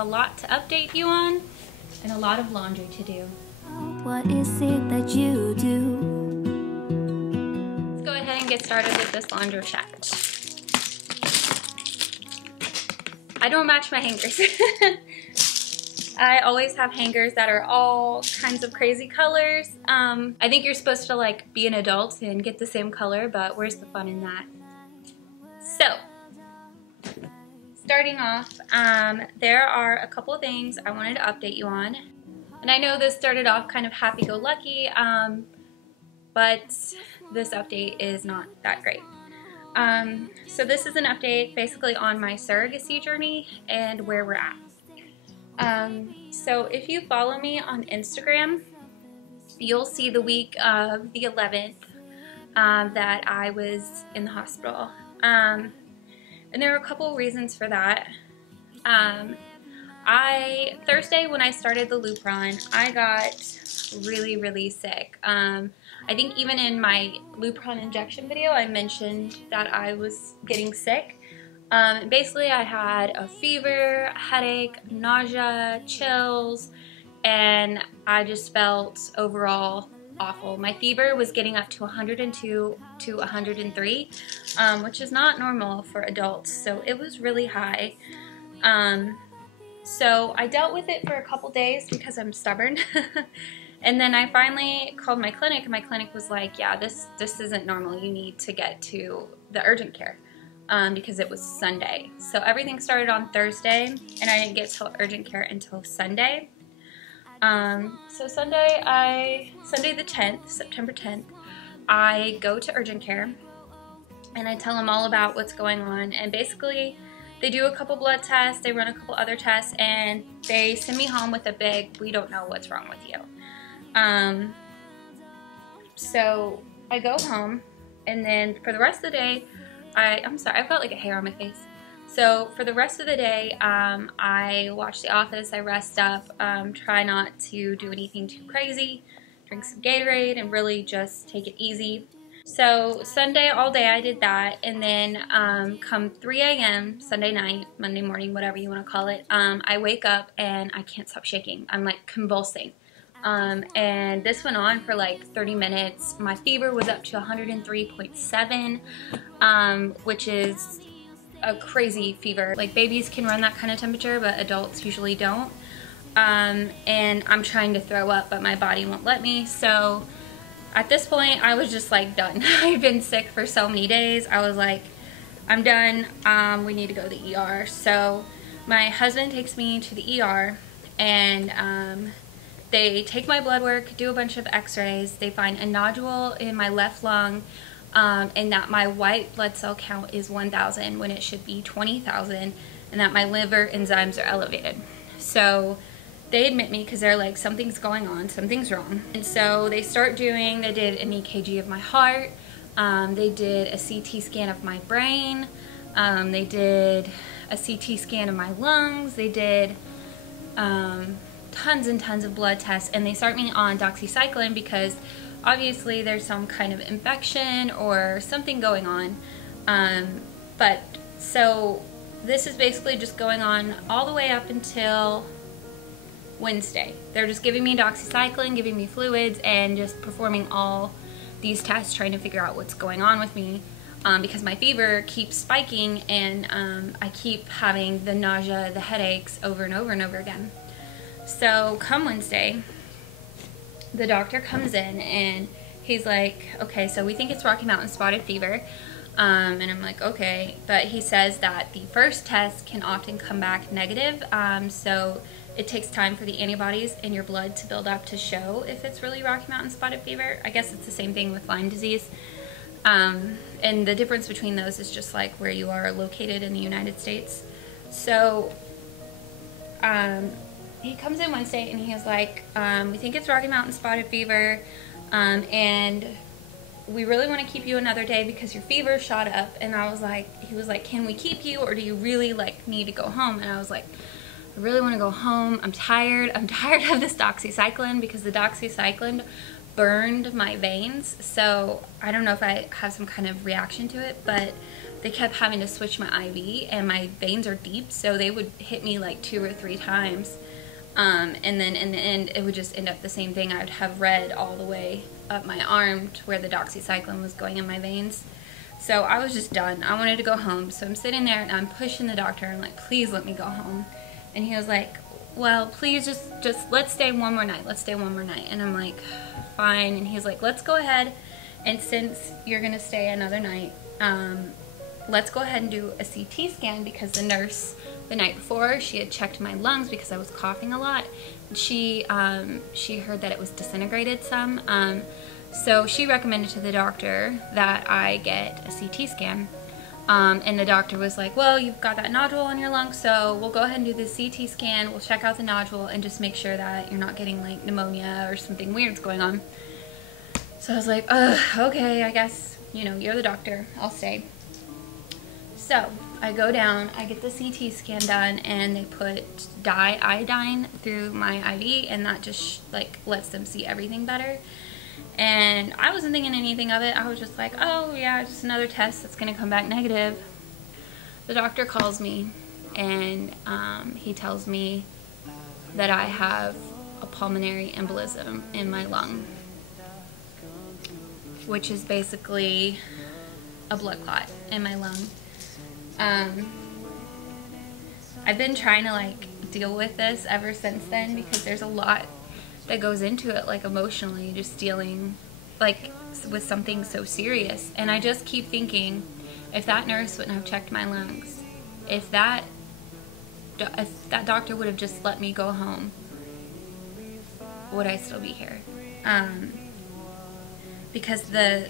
a lot to update you on and a lot of laundry to do. What is it that you do? Let's go ahead and get started with this laundro-chat. I don't match my hangers. I always have hangers that are all kinds of crazy colors. I think you're supposed to like be an adult and get the same color, but where's the fun in that? So, starting off, there are a couple of things I wanted to update you on. And I know this started off kind of happy-go-lucky, but this update is not that great. So this is an update basically on my surrogacy journey and where we're at. So if you follow me on Instagram, you'll see the week of the 11th that I was in the hospital. And there are a couple reasons for that. Thursday when I started the Lupron, I got really sick. I think even in my Lupron injection video, I mentioned that I was getting sick. Basically, I had a fever, a headache, nausea, chills, and I just felt overall awful. My fever was getting up to 102 to 103, which is not normal for adults, so it was really high. So I dealt with it for a couple days because I'm stubborn. And then I finally called my clinic, and my clinic was like, yeah, this isn't normal. You need to get to the urgent care because it was Sunday. So everything started on Thursday, and I didn't get to urgent care until Sunday. So Sunday the 10th, September 10th, I go to urgent care, and I tell them all about what's going on. And basically, they do a couple blood tests, they run a couple other tests, and they send me home with a big, we don't know what's wrong with you. So I go home, and then for the rest of the day, I'm sorry, I've got like a hair on my face. So for the rest of the day, I watch The Office, I rest up, try not to do anything too crazy, drink some Gatorade, and really just take it easy. So Sunday all day I did that, and then come 3 a.m. Sunday night, Monday morning, whatever you want to call it, I wake up and I can't stop shaking. I'm like convulsing. And this went on for like 30 minutes. My fever was up to 103.7, which is a crazy fever. Like babies can run that kind of temperature, but adults usually don't. And I'm trying to throw up, but my body won't let me. So at this point, I was just like done. I've been sick for so many days. I was like, I'm done. We need to go to the ER. So my husband takes me to the ER, and they take my blood work, do a bunch of x-rays. They find a nodule in my left lung, and that my white blood cell count is 1,000 when it should be 20,000, and that my liver enzymes are elevated. So they admit me because they're like, something's going on, something's wrong. And so they did an EKG of my heart, they did a CT scan of my brain, they did a CT scan of my lungs, they did tons and tons of blood tests, and they start me on doxycycline because obviously there's some kind of infection or something going on. But so this is basically just going on all the way up until Wednesday. They're just giving me doxycycline, giving me fluids, and just performing all these tests trying to figure out what's going on with me, because my fever keeps spiking, and I keep having the nausea, the headaches over and over and over again. So come Wednesday, the doctor comes in and he's like, okay, so we think it's Rocky Mountain spotted fever. And I'm like, okay, but he says that the first test can often come back negative, so it takes time for the antibodies in your blood to build up to show if it's really Rocky Mountain spotted fever. I guess it's the same thing with Lyme disease. And the difference between those is just like where you are located in the United States. So he comes in Wednesday and he was like, we think it's Rocky Mountain spotted fever, and we really want to keep you another day because your fever shot up. And I was like, he was like, can we keep you, or do you really like need to go home? And I was like, I really want to go home. I'm tired of this doxycycline, because the doxycycline burned my veins. So I don't know if I have some kind of reaction to it, but they kept having to switch my IV, and my veins are deep, so they would hit me like 2 or 3 times. And then in the end, it would just end up the same thing. I would have red all the way up my arm to where the doxycycline was going in my veins. So I was just done. I wanted to go home. So I'm sitting there and I'm pushing the doctor. I'm like, please let me go home. And he was like, well, please just let's stay one more night. Let's stay one more night. And I'm like, fine. And he's like, let's go ahead. And since you're going to stay another night, let's go ahead and do a CT scan, because the nurse the night before, she had checked my lungs because I was coughing a lot. She heard that it was disintegrated some. So she recommended to the doctor that I get a CT scan. And the doctor was like, well, you've got that nodule on your lung, so we'll go ahead and do the CT scan. We'll check out the nodule and just make sure that you're not getting like pneumonia or something weird's going on. So I was like, okay, I guess, you know, you're the doctor. I'll stay. So I go down, I get the CT scan done, and they put iodine through my IV, and that just like lets them see everything better. And I wasn't thinking anything of it. I was just like, oh yeah, just another test that's gonna come back negative. The doctor calls me, and he tells me that I have a pulmonary embolism in my lung, which is basically a blood clot in my lung. I've been trying to like deal with this ever since then, because there's a lot that goes into it, like emotionally, just dealing like with something so serious. And I just keep thinking, if that nurse wouldn't have checked my lungs, if that doctor would have just let me go home, would I still be here? Because the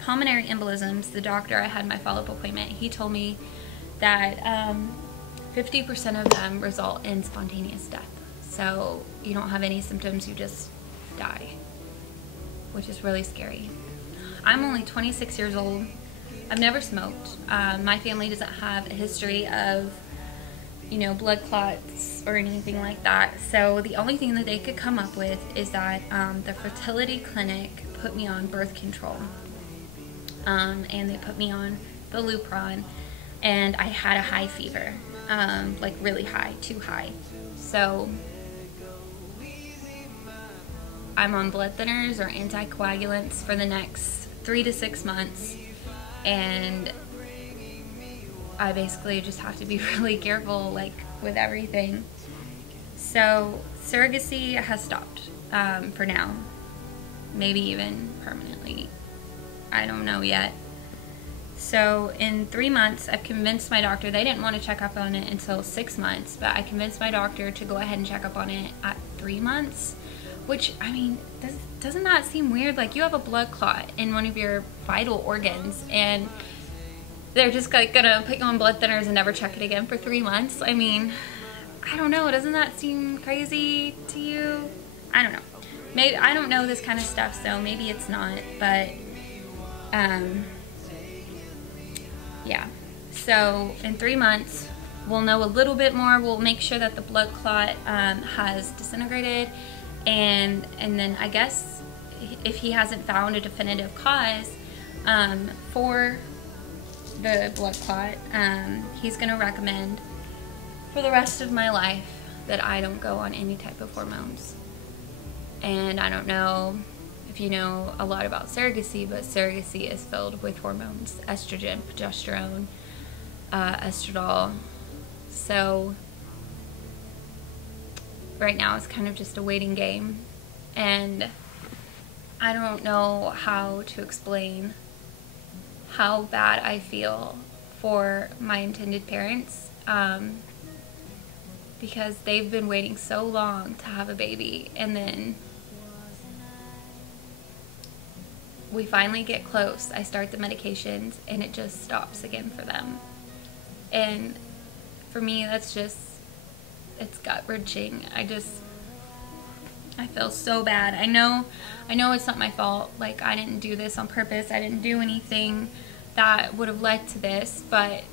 pulmonary embolisms, the doctor I had my follow-up appointment, he told me that 50% of them result in spontaneous death. So you don't have any symptoms, you just die, which is really scary. I'm only 26 years old. I've never smoked. My family doesn't have a history of, you know, blood clots or anything like that. So the only thing that they could come up with is that the fertility clinic put me on birth control. And they put me on the Lupron, and I had a high fever, like really high, too high. So I'm on blood thinners or anticoagulants for the next 3 to 6 months, and I basically just have to be really careful, like, with everything. So surrogacy has stopped for now, maybe even permanently. I don't know yet. So in 3 months, I've convinced my doctor. They didn't want to check up on it until 6 months, but I convinced my doctor to go ahead and check up on it at 3 months, which, I mean, doesn't that seem weird? Like, you have a blood clot in one of your vital organs, and they're just like gonna put you on blood thinners and never check it again for 3 months. I mean, I don't know. Doesn't that seem crazy to you? I don't know. Maybe I don't know this kind of stuff, so maybe it's not, but yeah. So in 3 months, we'll know a little bit more. We'll make sure that the blood clot has disintegrated, and then I guess if he hasn't found a definitive cause for the blood clot, he's going to recommend for the rest of my life that I don't go on any type of hormones. And I don't know if you know a lot about surrogacy, but surrogacy is filled with hormones: estrogen, progesterone, estradiol. So right now it's kind of just a waiting game, and I don't know how to explain how bad I feel for my intended parents, because they've been waiting so long to have a baby, and then we finally get close. I start the medications, and it just stops again for them. And for me, that's just, it's gut-wrenching. I feel so bad. I know it's not my fault. Like, I didn't do this on purpose. I didn't do anything that would have led to this, but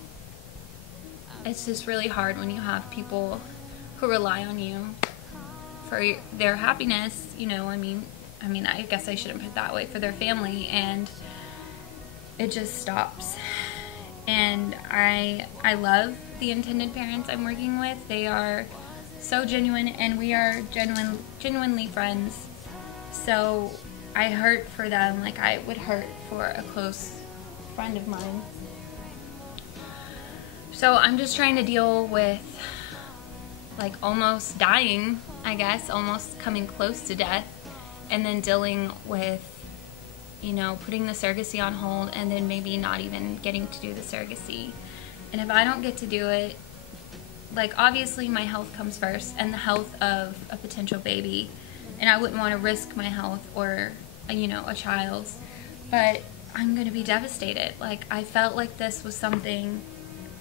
it's just really hard when you have people who rely on you for their happiness. You know, I mean, I mean, I guess I shouldn't put it that way, for their family, and it just stops. And I love the intended parents I'm working with. They are so genuine, and we are genuinely friends. So I hurt for them like I would hurt for a close friend of mine. So I'm just trying to deal with like almost dying, I guess, almost coming close to death, and then dealing with, you know, putting the surrogacy on hold, and then maybe not even getting to do the surrogacy. And if I don't get to do it, like, obviously my health comes first, and the health of a potential baby, and I wouldn't want to risk my health or, you know, a child's, but I'm gonna be devastated. Like, I felt like this was something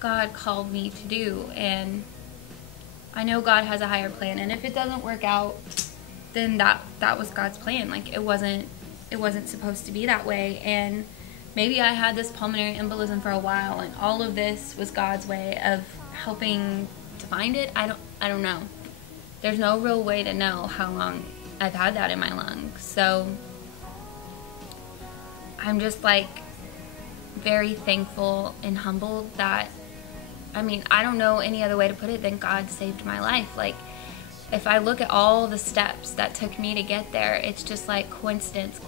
God called me to do, and I know God has a higher plan, and if it doesn't work out, then that was God's plan. Like, it wasn't supposed to be that way. And maybe I had this pulmonary embolism for a while, and all of this was God's way of helping to find it. I don't know. There's no real way to know how long I've had that in my lungs. So I'm just like very thankful and humbled that, I mean, I don't know any other way to put it than God saved my life. Like, if I look at all the steps that took me to get there, it's just like coincidence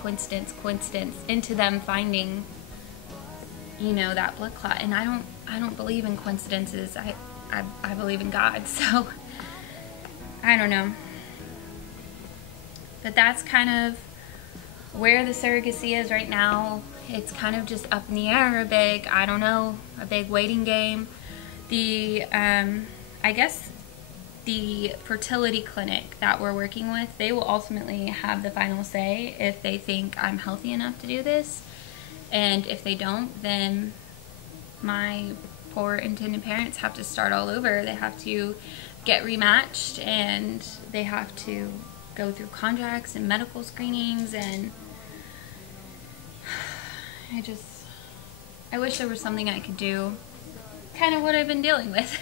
into them finding, you know, that blood clot. And I don't believe in coincidences. I believe in God. So I don't know. But that's kind of where the surrogacy is right now. It's kind of just up in the air a big, I don't know, a big waiting game. The I guess the fertility clinic that we're working with, they will ultimately have the final say if they think I'm healthy enough to do this. And if they don't, then my poor intended parents have to start all over. They have to get rematched, and they have to go through contracts and medical screenings, and I wish there was something I could do. Kind of what I've been dealing with.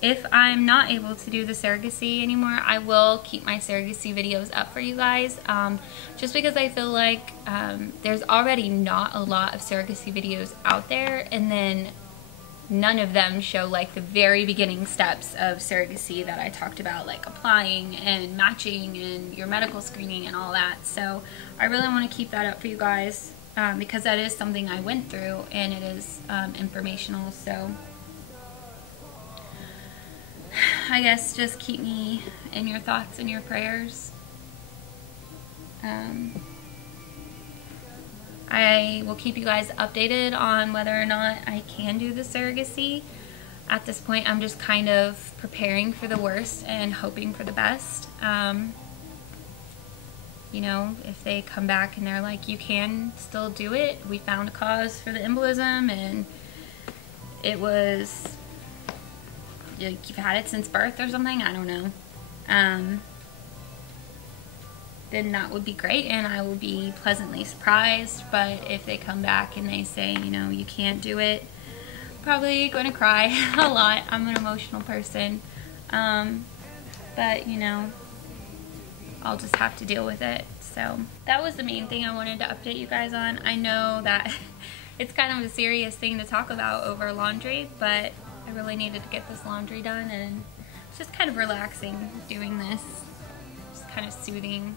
If I'm not able to do the surrogacy anymore, I will keep my surrogacy videos up for you guys, just because I feel like there's already not a lot of surrogacy videos out there, and then none of them show like the very beginning steps of surrogacy that I talked about, like applying and matching and your medical screening and all that. So I really want to keep that up for you guys, because that is something I went through, and it is informational. So I guess just keep me in your thoughts and your prayers. I will keep you guys updated on whether or not I can do the surrogacy. At this point, I'm just kind of preparing for the worst and hoping for the best. You know, if they come back and they're like, you can still do it, we found a cause for the embolism, and it was, you've had it since birth or something, I don't know, then that would be great, and I will be pleasantly surprised. But if they come back and they say, you know, you can't do it, I'm probably going to cry a lot. I'm an emotional person, but you know, I'll just have to deal with it. So that was the main thing I wanted to update you guys on. I know that it's kind of a serious thing to talk about over laundry, but I really needed to get this laundry done, and it's just kind of relaxing doing this. Just kind of soothing,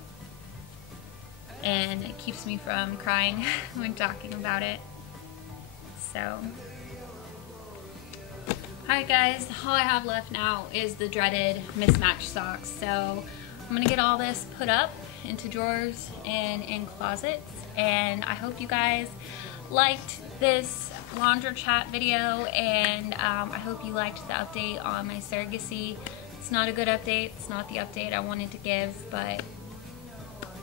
and it keeps me from crying when talking about it. So, alright guys, all I have left now is the dreaded mismatched socks. So I'm gonna get all this put up into drawers and in closets, and I hope you guys liked this Laundro-CHAT video, and I hope you liked the update on my surrogacy. It's not a good update, it's not the update I wanted to give, but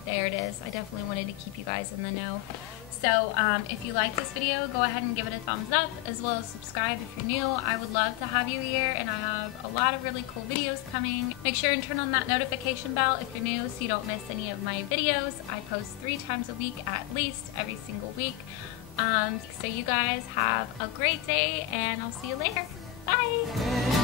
there it is. I definitely wanted to keep you guys in the know. So if you like this video, go ahead and give it a thumbs up, as well as subscribe if you're new. I would love to have you here, and I have a lot of really cool videos coming. Make sure and turn on that notification bell if you're new, so you don't miss any of my videos. I post 3 times a week at least, every single week. So you guys have a great day, and I'll see you later. Bye!